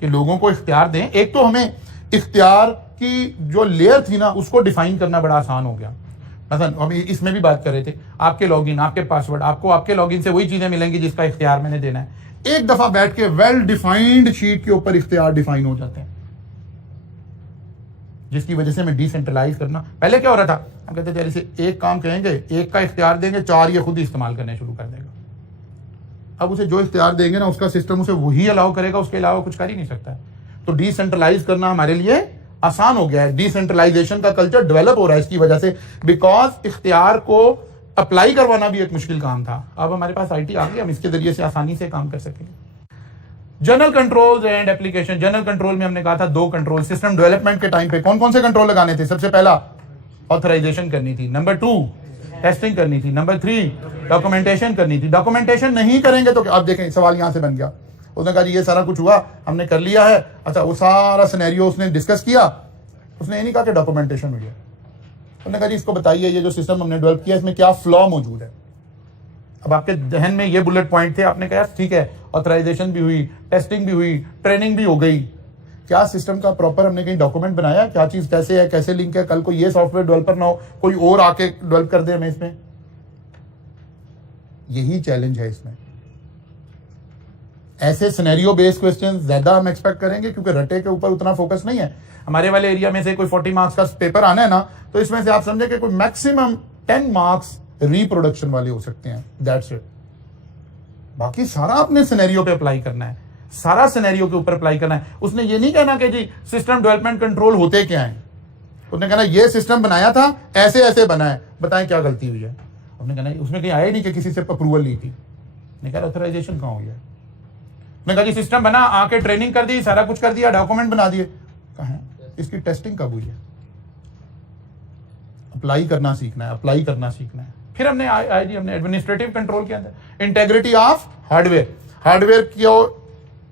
कि लोगों को इख्तियार दें। एक तो हमें इख्तियार की जो लेयर थी ना उसको डिफाइन करना बड़ा आसान हो गया। मतलब हम इसमें भी बात कर रहे थे, आपके लॉगिन, आपके पासवर्ड, आपको आपके लॉगिन से वही चीजें मिलेंगी जिसका इख्तियार मैंने देना है। एक दफा बैठ के वेल डिफाइंड शीट के ऊपर इख्तियार डिफाइन हो जाते हैं, जिसकी वजह से मैं डिसेंट्रलाइज करना। पहले क्या हो रहा था, हम कहते थे जैसे एक काम कहेंगे, एक का इख्तियार देंगे, 4 ये खुद ही इस्तेमाल करने शुरू कर देगा। अब उसे जो इख्तियार देंगे ना उसका सिस्टम उसे वही अलाउ करेगा, उसके अलावा कुछ कर ही नहीं सकता है। तो डिसेंट्रलाइज करना हमारे लिए आसान हो गया है। डिसेंट्रलाइजेशन का कल्चर डेवलप हो रहा है इसकी वजह से, बिकॉज इख्तियार को अप्लाई करवाना भी एक मुश्किल काम था। अब हमारे पास आईटी आ गई, हम इसके जरिए से आसानी से काम कर सकेंगे। General controls and application. General control में हमने कहा था 2 कंट्रोल सिस्टम डेवलपमेंट के टाइम पे कौन कौन से कंट्रोल लगाने थे। सबसे पहला ऑथराइजेशन करनी थी, नंबर 2 टेस्टिंग करनी थी, नंबर 3 डॉक्यूमेंटेशन करनी थी। डॉक्यूमेंटेशन नहीं करेंगे तो अब देखें सवाल यहां से बन गया। उसने कहा जी ये सारा कुछ हुआ, हमने कर लिया है। अच्छा, वो सारा सिनेरियो उसने डिस्कस किया, उसने ये नहीं कहा कि डॉक्यूमेंटेशन हो गया। उसने कहा जी इसको बताइए ये जो सिस्टम हमने डेवलप किया इसमें क्या फ्लॉ मौजूद है। अब आपके जहन में ये बुलेट पॉइंट थे, आपने कहा ठीक है ऑथराइजेशन भी हुई, टेस्टिंग भी हुई, ट्रेनिंग भी हो गई, क्या सिस्टम का प्रॉपर हमने कहीं डॉक्यूमेंट बनाया, क्या चीज कैसे है, कैसे लिंक है, कल को ये सॉफ्टवेयर डेवलपर ना हो कोई और आके डेवलप कर दे हमें इसमें। यही चैलेंज है इसमें। ऐसे सिनेरियो बेस्ड क्वेश्चन ज्यादा हम एक्सपेक्ट करेंगे क्योंकि रटे के ऊपर उतना फोकस नहीं है। हमारे वाले एरिया में से कोई 40 मार्क्स का पेपर आना है ना, तो इसमें से आप समझे कि कोई मैक्सिमम 10 मार्क्स रिप्रोडक्शन वाले हो सकते हैं, दैट्स इट। बाकी सारा अपने सिनेरियो पे अप्लाई करना है, सारा सिनेरियो के ऊपर अप्लाई करना है। उसने ये नहीं कहना कि जी सिस्टम डेवलपमेंट कंट्रोल होते क्या है, उसने कहना ये सिस्टम बनाया था, ऐसे ऐसे बना है, बताएं क्या गलती हुई है। उसने कहना उसमें कहीं आया नहीं कि किसी से अप्रूवल ली थी, नहीं कहा ऑथराइजेशन कहाँ हुई है। मैं कहा जी सिस्टम बना, आके ट्रेनिंग कर दी, सारा कुछ कर दिया, डॉक्यूमेंट बना दिए, कहाँ है, इसकी टेस्टिंग कब हुई है। अप्लाई करना सीखना है, अप्लाई करना सीखना है। फिर हमने हमने एडमिनिस्ट्रेटिव कंट्रोल के अंदर इंटेग्रिटी ऑफ हार्डवेयर, हार्डवेयर को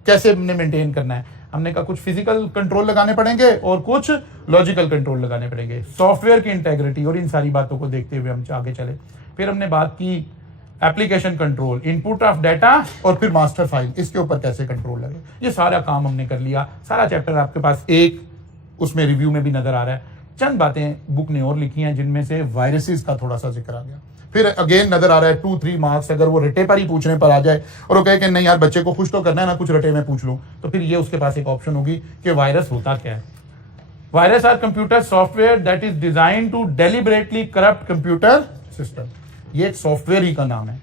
कैसे हमने मेंटेन करना है। हमने कहा कुछ फिजिकल कंट्रोल लगाने पड़ेंगे और कुछ लॉजिकल कंट्रोल लगाने पड़ेंगे, सॉफ्टवेयर की इंटेग्रिटी, और इन सारी बातों को देखते हुए हम आगे चले। फिर हमने बात की application control, input of data और फिर मास्टर फाइल, इसके ऊपर कैसे कंट्रोल लगे। ये सारा काम हमने कर लिया। सारा चैप्टर आपके पास एक उसमें रिव्यू में भी नजर आ रहा है। चंद बातें बुक ने और लिखी हैं जिनमें से वायरसेस का थोड़ा सा जिक्र आ गया। फिर अगेन नजर आ रहा है 2-3 मार्क्स अगर वो रटे पर ही पूछने पर आ जाए और वो कहे कि नहीं यार बच्चे को खुश तो करना है ना, कुछ रटे में पूछ लो, तो फिर ये उसके पास एक ऑप्शन होगी कि वायरस होता क्या है। Virus are computer software that is design to deliberately corrupt computer system. ये एक सॉफ्टवेयर ही का नाम है,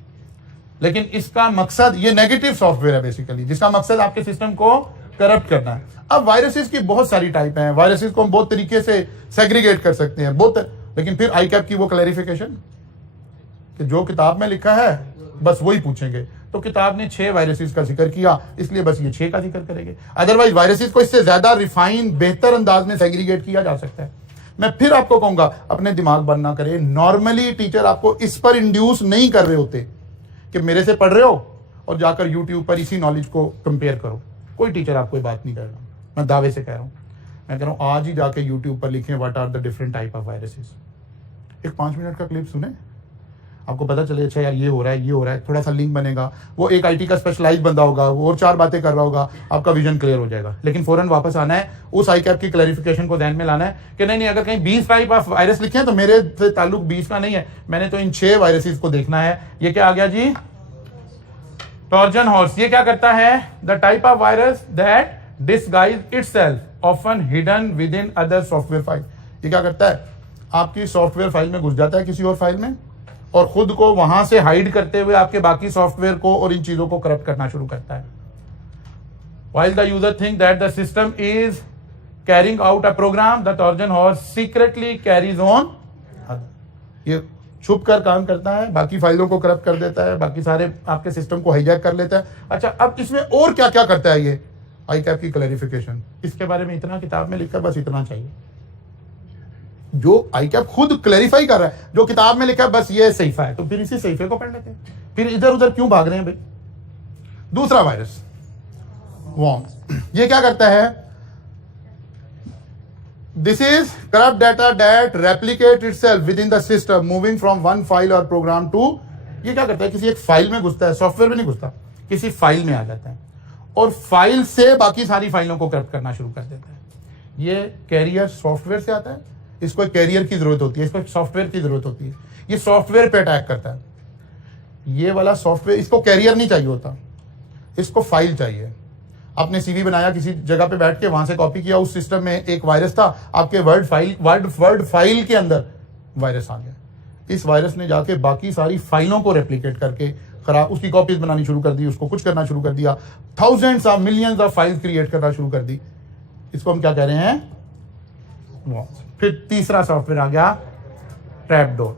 लेकिन इसका मकसद ये नेगेटिव सॉफ्टवेयर है बेसिकली, जिसका मकसद आपके सिस्टम को करप्ट करना है। अब वायरसेस की बहुत सारी टाइप हैं, वायरसेस को हम बहुत तरीके से सेग्रीगेट कर सकते हैं बहुत, लेकिन फिर आईकैप की वो क्लैरिफिकेशन कि जो किताब में लिखा है बस वही पूछेंगे। तो किताब ने 6 वायरसेस का जिक्र किया, इसलिए बस ये 6 का जिक्र करेंगे। अदरवाइज वायरसेस को इससे ज्यादा रिफाइन बेहतर अंदाज में सेग्रीगेट किया जा सकता है। मैं फिर आपको कहूंगा अपने दिमाग बंद ना करें। नॉर्मली टीचर आपको इस पर इंड्यूस नहीं कर रहे होते कि मेरे से पढ़ रहे हो और जाकर यूट्यूब पर इसी नॉलेज को कंपेयर करो। कोई टीचर आपको ये बात नहीं कर रहा, मैं दावे से कह रहा हूं। मैं कह रहा हूं आज ही जाके यूट्यूब पर लिखें what are the different type of viruses. एक 5 मिनट का क्लिप सुने, आपको पता चले अच्छा यार ये हो रहा है, ये हो रहा है, थोड़ा सा लिंक बनेगा। वो एक आईटी का स्पेशलाइज बंदा होगा, वो और 4 बातें कर रहा होगा, आपका विजन क्लियर हो जाएगा। लेकिन फौरन वापस आना है, उस आईकैप की क्लैरिफिकेशन को ध्यान में लाना है कि नहीं अगर कहीं 20 टाइप ऑफ वायरस लिखे हैं तो मेरे से ताल्लुक 20 का नहीं है, मैंने तो इन 6 वायरसेस को देखना है। ये क्या आ गया जी, ट्रोजन हॉर्स। ये क्या करता है, the type of virus that disguise itself often hidden with in other software file. ये क्या करता है, आपकी सॉफ्टवेयर फाइल में घुस जाता है किसी और फाइल में और खुद को वहां से हाइड करते हुए आपके बाकी सॉफ्टवेयर को और इन चीजों को करप्ट करना शुरू करता है। While the user think that the system is carrying out a program, the Trojan horse secretly carries on। ये छुप कर काम करता है, बाकी फाइलों को करप्ट कर देता है, बाकी सारे आपके सिस्टम को हाईजैक कर लेता है। अच्छा, अब इसमें और क्या क्या करता है ये ICAP की क्लैरिफिकेशन, इसके बारे में इतना किताब में लिखा, बस इतना चाहिए। जो ICAP खुद क्लैरिफाई कर रहा है, जो किताब में लिखा है बस ये सहीफा है, तो फिर इसी सहीफे को पढ़ लेते हैं, फिर इधर उधर क्यों भाग रहे हैं भाई। दूसरा वायरस वॉर्म, ये क्या करता है, this is corrupt data that replicate itself with in the system moving from one file और प्रोग्राम टू। ये क्या करता है, किसी एक फाइल में घुसता है, सॉफ्टवेयर में नहीं घुसता, किसी फाइल में आ जाता है और फाइल से बाकी सारी फाइलों को करप्ट करना शुरू कर देता है। ये कैरियर सॉफ्टवेयर से आता है, इसको एक कैरियर की जरूरत होती है, इसको एक सॉफ्टवेयर की जरूरत होती है, ये सॉफ्टवेयर पे अटैक करता है। ये वाला सॉफ्टवेयर, इसको कैरियर नहीं चाहिए होता, इसको फाइल चाहिए। आपने CV बनाया किसी जगह पे बैठ के, वहां से कॉपी किया, उस सिस्टम में एक वायरस था, आपके वर्ड फाइल के अंदर वायरस आ गया। इस वायरस ने जाके बाकी सारी फाइलों को रेप्लिकेट करके खराब, उसकी कॉपीज बनानी शुरू कर दी, उसको कुछ करना शुरू कर दिया, thousands of millions of files create करना शुरू कर दी। इसको हम क्या कह रहे हैं। फिर तीसरा सॉफ्टवेयर आ गया trapdoor.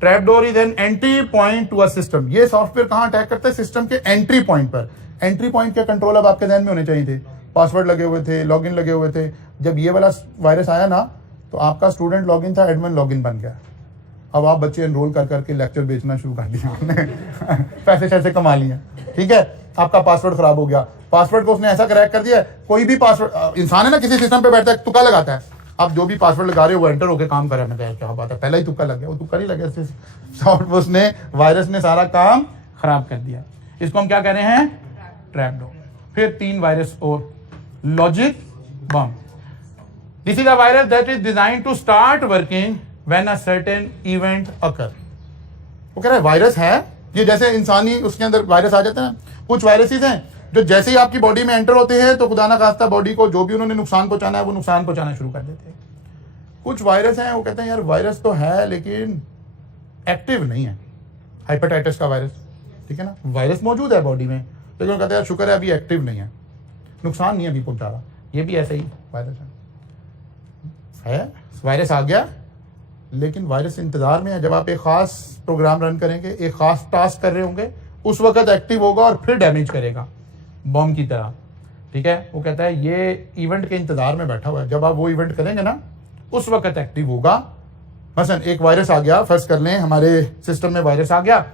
Trapdoor is an entry point to a system. ये सॉफ्टवेयर कहां अटैक करता है, सिस्टम के एंट्री पॉइंट पर। एंट्री पॉइंट के कंट्रोल अब आपके ध्यान में होने चाहिए थे, पासवर्ड लगे हुए थे, लॉगिन लगे हुए थे। जब ये वाला वायरस आया ना, तो आपका स्टूडेंट लॉगिन था, एडमिन लॉगिन बन गया। अब आप बच्चे एनरोल कर करके लेक्चर बेचना शुरू कर दिया आपने पैसे शैसे कमा लिए, ठीक है। आपका पासवर्ड खराब हो गया, पासवर्ड को उसने ऐसा क्रैक कर दिया, कोई भी पासवर्ड, इंसान है ना, किसी सिस्टम पे बैठता है, तुक्का लगाता है। आप जो भी पासवर्ड लगा रहे हो वो एंटर होकर काम कर रहे हैं, क्या बात है, पहला ही तुक्का लग गया, वो तुक्का नहीं लग गया, उसने वायरस ने सारा काम खराब कर दिया। इसको हम क्या कह रहे हैं, ट्रैपडोर। फिर 3 वायरस और, logic bomb. This is a virus that is designed to start working when a certain event occur. वो कह रहा है वायरस है ये, जैसे इंसानी उसके अंदर वायरस आ जाते हैं। कुछ वायरसेस हैं जो जैसे ही आपकी बॉडी में एंटर होते हैं तो खुदा ना खास्ता बॉडी को जो भी उन्होंने नुकसान पहुंचाना है वो नुकसान पहुंचाना शुरू कर देते हैं। कुछ वायरस हैं वो कहते हैं यार वायरस तो है लेकिन एक्टिव नहीं है, हेपेटाइटिस का वायरस, ठीक है ना, वायरस मौजूद है बॉडी में लेकिन वो कहते हैं यार शुक्र है अभी एक्टिव नहीं है, नुकसान नहीं अभी पहुंचा रहा। ये भी ऐसा ही वायरस है, वायरस आ गया लेकिन वायरस इंतजार में है। जब आप एक खास प्रोग्राम रन करेंगे, एक खास टास्क कर रहे होंगे, उस वक्त एक्टिव होगा और फिर डैमेज करेगा बॉम्ब की तरह, ठीक है। वो कहता है ये इवेंट के इंतजार में बैठा हुआ है, जब आप वो इवेंट करेंगे ना उस वक्त एक्टिव होगा। मसलन एक वायरस आ गया, फर्ज कर लें हमारे सिस्टम में वायरस आ गया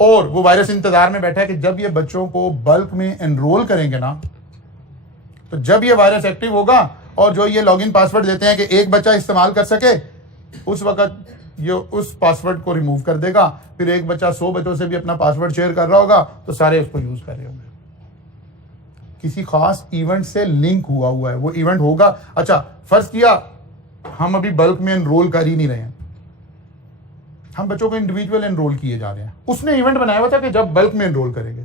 और वो वायरस इंतजार में बैठा है कि जब ये बच्चों को बल्क में एनरोल करेंगे ना, तो जब ये वायरस एक्टिव होगा और जो ये लॉगिन पासवर्ड देते हैं कि एक बच्चा इस्तेमाल कर सके, उस वक्त ये उस पासवर्ड को रिमूव कर देगा। फिर एक बच्चा 100 बच्चों से भी अपना पासवर्ड शेयर कर रहा होगा तो सारे उसको यूज कर रहे होंगे। किसी खास इवेंट से लिंक हुआ है, वो इवेंट होगा। अच्छा फर्ज किया हम अभी बल्क में एनरोल कर ही नहीं रहे हैं, हम बच्चों को इंडिविजुअल एनरोल किए जा रहे हैं, उसने इवेंट बनाया हुआ था कि जब बल्क में एनरोल करेंगे।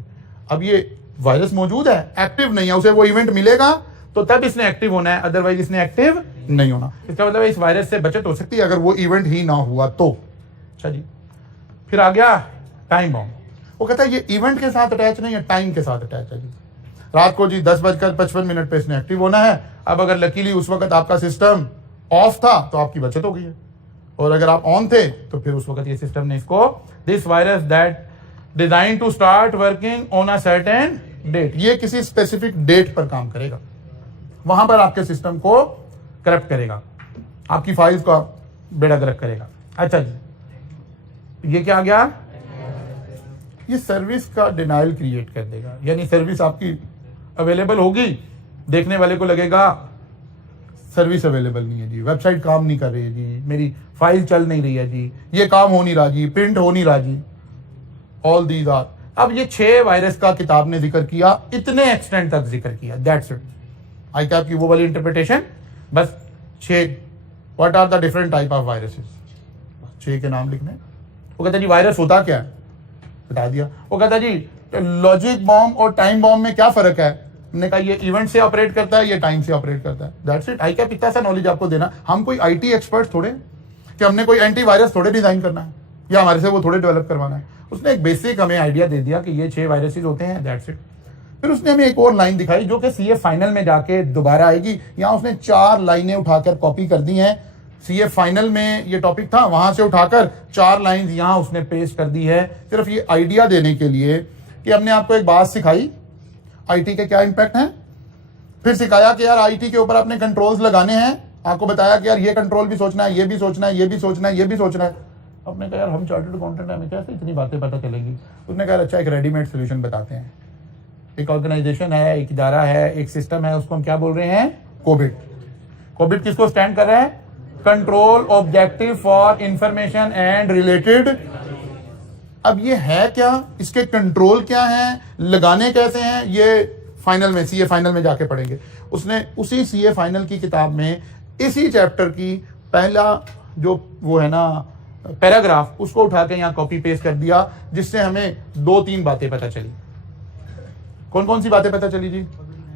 अब ये वायरस मौजूद है, एक्टिव नहीं है, उसे वो इवेंट मिलेगा तो तब इसने एक्टिव होना है, अदरवाइज इसने एक्टिव नहीं होना। इसका मतलब है इस वायरस से बचत हो सकती है अगर वो इवेंट ही ना हुआ तो। अच्छा जी, फिर आ गया टाइम बॉम्ब। वो कहता है ये इवेंट के साथ अटैच नहीं है, टाइम के साथ अटैच है जी। रात को जी 10:55 पे इसने एक्टिव होना है। अब अगर लकीली उस वक्त आपका सिस्टम ऑफ था तो आपकी बचत हो गई है, और अगर आप ऑन थे तो फिर उस वक्त ये सिस्टम ने इसको, this virus that design to start working on a certain date, ये किसी स्पेसिफिक डेट पर काम करेगा, वहां पर आपके सिस्टम को करप्ट करेगा, आपकी फाइल्स का बेड़ा गर्क करेगा। अच्छा जी, ये क्या आ गया, ये सर्विस का डिनाइल क्रिएट कर देगा, यानी सर्विस आपकी अवेलेबल होगी, देखने वाले को लगेगा सर्विस अवेलेबल नहीं है जी, वेबसाइट काम नहीं कर रही है जी, मेरी फाइल चल नहीं रही है जी, ये काम हो नहीं रहा जी, प्रिंट हो नहीं रहा जी, ऑल दीज आर। अब ये 6 वायरस का किताब ने जिक्र किया, इतने एक्सटेंट तक जिक्र किया, दैट्स इट। ICAP की वो वाली इंटरप्रिटेशन, बस 6 what are the different type of viruses, 6 के नाम लिखने। वो कहता जी वायरस होता क्या है, बता दिया। वो कहता जी लॉजिक बॉम्ब और टाइम बॉम्ब में क्या फर्क है, हमने कहा ये इवेंट से ऑपरेट करता है, ये टाइम से ऑपरेट करता है, दैट्स इट। ICAP इतना सा नॉलेज आपको देना, हम कोई IT एक्सपर्ट थोड़े कि हमने कोई एंटीवायरस थोड़े डिजाइन करना है या हमारे से वो थोड़े डेवलप करवाना है। उसने एक बेसिक हमें आइडिया दे दिया कि ये 6 वायरसेस होते हैं, दैट्स इट। फिर उसने हमें एक और लाइन दिखाई जो कि CA फाइनल में जाके दोबारा आएगी। यहां उसने 4 लाइनें उठाकर कॉपी कर दी हैं सीए फाइनल में ये टॉपिक था, वहां से उठाकर 4 लाइंस यहां उसने पेस्ट कर दी है, सिर्फ ये आइडिया देने के लिए कि हमने आपको एक बात सिखाई आईटी के क्या इंपैक्ट हैं, फिर सिखाया कि यार आईटी के ऊपर आपने कंट्रोल्स लगाने हैं, आपको बताया कि यार ये कंट्रोल भी सोचना है, ये भी सोचना है, ये भी सोचना है, ये भी सोचना है। आपने कहा यार हम चार्टर्ड अकाउंटेंट हैं, हमें कैसे इतनी बातें पता चलेंगी। उसने कहा अच्छा एक रेडीमेड सोल्यूशन बताते हैं, एक ऑर्गेनाइजेशन है, एक इदारा है, एक सिस्टम है, उसको हम क्या बोल रहे हैं, कोबिट। कोबिट किसको स्टैंड कर रहा है, control objective for information and related. अब ये है क्या, इसके कंट्रोल क्या हैं, लगाने कैसे हैं, ये फाइनल में सीए फाइनल में जाके पढ़ेंगे। उसने उसी सीए फाइनल की किताब में इसी चैप्टर की पहला जो वो है ना पैराग्राफ, उसको उठा के यहाँ कॉपी पेस्ट कर दिया, जिससे हमें 2-3 बातें पता चली। कौन कौन सी बातें पता चली जी?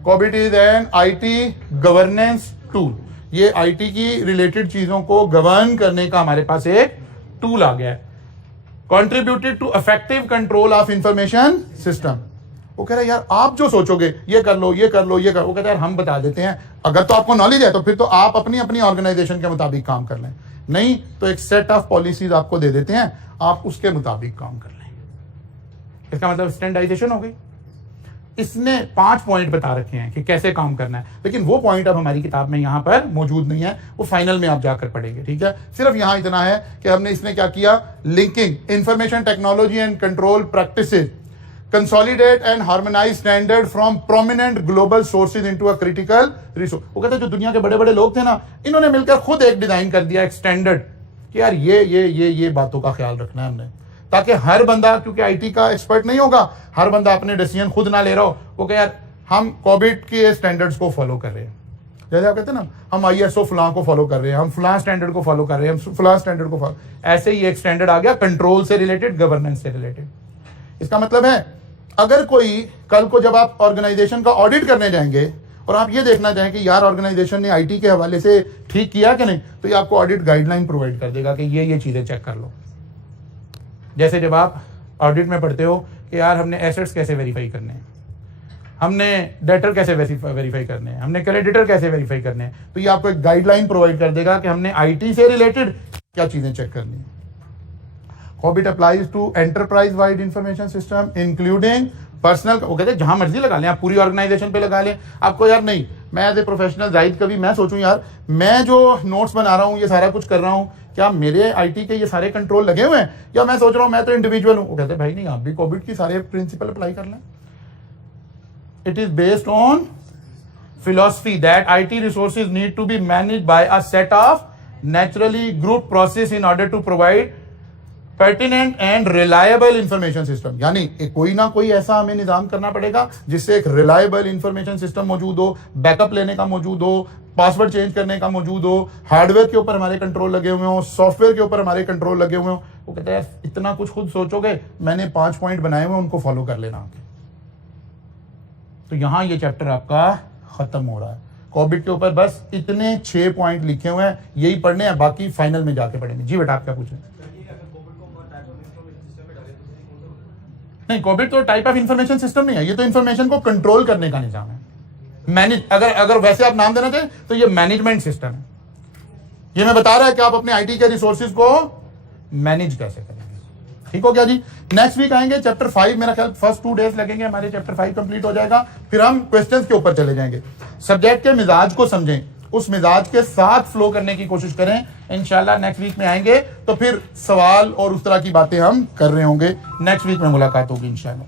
COBIT is an IT governance tool, ये आईटी की रिलेटेड चीजों को गवर्न करने का हमारे पास एक टूल आ गया है। Contributed to effective control of information system. वो कह रहा है यार आप जो सोचोगे ये कर लो, ये कर लो, ये कर। वो कहता है यार हम बता देते हैं, अगर तो आपको नॉलेज है तो फिर तो आप अपनी अपनी ऑर्गेनाइजेशन के मुताबिक काम कर लें, नहीं तो एक सेट ऑफ पॉलिसीज आपको दे देते हैं, आप उसके मुताबिक काम कर लें। इसका मतलब स्टैंडर्डाइजेशन हो गई। इसने 5 पॉइंट बता रखे हैं कि कैसे काम करना है, लेकिन वो पॉइंट अब हमारी किताब में यहाँ पर मौजूद नहीं है, वो फाइनल में आप जाकर पढ़ेंगे। ठीक है, सिर्फ यहाँ इतना है कि हमने इसमें क्या किया, linking information technology and control practices, consolidate and harmonise standard from prominent global sources into a critical resource. वो कहते हैं जो दुनिया के बड़े बड़े लोग थे ना, इन्होंने मिलकर खुद एक डिजाइन कर दिया, एक स्टैंडर्ड कि यार ये बातों का ख्याल रखना है हमने, ताकि हर बंदा, क्योंकि आईटी का एक्सपर्ट नहीं होगा, हर बंदा अपने डिसीजन खुद ना ले रहा हो। वो कहे यार हम कोबिट के स्टैंडर्ड्स को फॉलो कर रहे हैं, जैसे आप कहते हैं ना हम आईएसओ फलां को फॉलो कर रहे हैं, हम फलां स्टैंडर्ड को फॉलो कर रहे हैं, हम फलां स्टैंडर्ड को फॉलो, ऐसे ही एक स्टैंडर्ड आ गया कंट्रोल से रिलेटेड, गवर्नेंस से रिलेटेड। इसका मतलब है अगर कोई कल को जब आप ऑर्गेनाइजेशन का ऑडिट करने जाएंगे और आप ये देखना चाहें कि यार ऑर्गेनाइजेशन ने आईटी के हवाले से ठीक किया कि नहीं, तो ये आपको ऑडिट गाइडलाइन प्रोवाइड कर देगा कि ये चीजें चेक कर लो। जैसे जब आप ऑडिट में पढ़ते हो कि यार हमने एसेट्स कैसे वेरीफाई करने हैं, हमने डेटर कैसे वेरीफाई करने हैं, हमने क्रेडिटर कैसे वेरीफाई करने हैं, तो ये आपको एक गाइडलाइन प्रोवाइड कर देगा कि हमने आईटी से रिलेटेड क्या चीजें चेक करनी है। COBIT applies to enterprise wide information system including personal. वो कहते हैं जहां मर्जी लगा लें, आप पूरी ऑर्गेनाइजेशन पे लगा लें। आपको यार नहीं, मैं एज ए प्रोफेशनल जाहिद कभी मैं सोचूं यार मैं जो नोट्स बना रहा हूं, ये सारा कुछ कर रहा हूं, क्या मेरे आईटी के ये सारे कंट्रोल लगे हुए हैं, या मैं सोच रहा हूं मैं तो इंडिविजुअल हूं। वो कहते हैं भाई नहीं, आप भी कोबिट की सारे प्रिंसिपल अप्लाई कर लें। It is based on philosophy that IT resources need to be managed by a set of naturally grouped process in order to provide pertinent and reliable information system। यानी कोई ना कोई ऐसा हमें निजाम करना पड़ेगा जिससे एक reliable information system मौजूद हो, बैकअप लेने का मौजूद हो, पासवर्ड चेंज करने का मौजूद हो, हार्डवेयर के ऊपर हमारे कंट्रोल लगे हुए हो, सॉफ्टवेयर के ऊपर हमारे कंट्रोल लगे हुए हो। वो कहते हैं इतना कुछ खुद सोचोगे, मैंने 5 पॉइंट बनाए हुए, उनको फॉलो कर लेना। तो यहां ये चैप्टर आपका खत्म हो रहा है। कोबिट के ऊपर बस इतने 6 पॉइंट लिखे हुए हैं, यही पढ़ने हैं, बाकी फाइनल में जाके पढ़ेंगे। जी बेटा आप क्या पूछें? नहीं, कोबिट तो टाइप ऑफ इंफॉर्मेशन सिस्टम नहीं है, ये तो इंफॉर्मेशन को कंट्रोल करने का निजाम है, मैनेज। अगर वैसे आप नाम देना चाहें तो ये मैनेजमेंट सिस्टम है। ये मैं बता रहा है कि आप अपने आईटी के रिसोर्सेज को मैनेज कैसे करेंगे। ठीक हो गया जी। नेक्स्ट वीक आएंगे चैप्टर 5, मेरा ख्याल फर्स्ट 2 डेज लगेंगे, हमारे चैप्टर 5 कंप्लीट हो जाएगा, फिर हम क्वेश्चंस के ऊपर चले जाएंगे। सब्जेक्ट के मिजाज को समझें, उस मिजाज के साथ फ्लो करने की कोशिश करें। इंशाल्लाह नेक्स्ट वीक में आएंगे तो फिर सवाल और उस तरह की बातें हम कर रहे होंगे। नेक्स्ट वीक में मुलाकात होगी इंशाल्लाह।